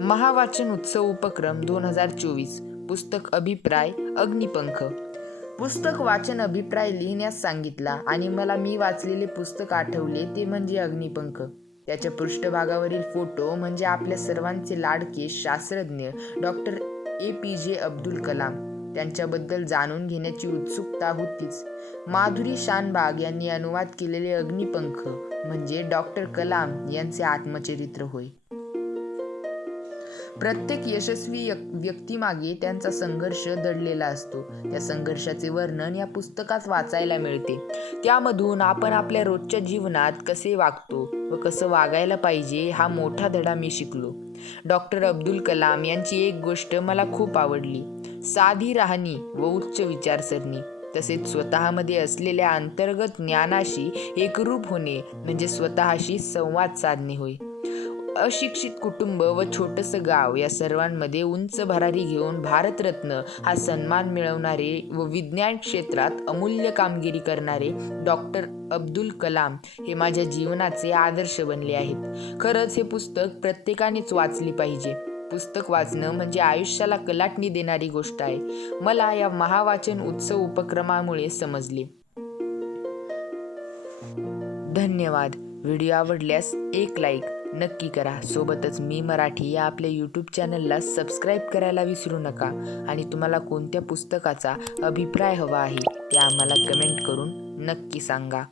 महावाचन उत्सव उपक्रम दोन हजार चोवीस. पुस्तक अभिप्राय अग्निपंख. पुस्तक वाचन अभिप्राय लिहिण्यास सांगितला आणि मला मी वाचलेले पुस्तक आठवले ते म्हणजे अग्निपंख. त्याच्या पृष्ठभागावरील फोटो म्हणजे आपल्या सर्वांचे लाडके शास्त्रज्ञ डॉक्टर ए पी जे अब्दुल कलाम. त्यांच्याबद्दल जाणून घेण्याची उत्सुकता होतीच. माधुरी शानबाग यांनी अनुवाद केलेले अग्निपंख म्हणजे डॉक्टर कलाम यांचे आत्मचरित्र होय. प्रत्येक यशस्वी व्यक्तीमागे त्यांचा संघर्ष दडलेला असतो. त्या संघर्षाचे वर्णन या पुस्तकात वाचायला मिळते. त्यामधून आपण आपल्या रोजच्या जीवनात कसे वागतो व कसं वागायला पाहिजे हा मोठा धडा मी शिकलो. डॉक्टर अब्दुल कलाम यांची एक गोष्ट मला खूप आवडली. साधी राहणी व उच्च विचारसरणी तसेच स्वतःमध्ये असलेल्या अंतर्गत ज्ञानाशी एकरूप होणे म्हणजे स्वतःशी संवाद साधणे होय. अशिक्षित कुटुंब व छोटंसं गाव या सर्वांमध्ये उंच भरारी घेऊन भारतरत्न हा सन्मान मिळवणारे व विज्ञान क्षेत्रात अमूल्य कामगिरी करणारे डॉक्टर अब्दुल कलाम हे माझ्या जीवनाचे आदर्श बनले आहेत. खरंच हे पुस्तक प्रत्येकानेच वाचली पाहिजे. पुस्तक वाचणं म्हणजे आयुष्याला कलाटणी देणारी गोष्ट आहे. मला या महावाचन उत्सव उपक्रमामुळे समजले. धन्यवाद. व्हिडिओ आवडल्यास एक लाईक नक्की करा. सोबतच मी मराठी या आपल्या यूट्यूब चॅनलला सबस्क्राईब करायला विसरू नका. आणि तुम्हाला कोणत्या पुस्तकाचा अभिप्राय हवा आहे ते आम्हाला कमेंट करून नक्की सांगा.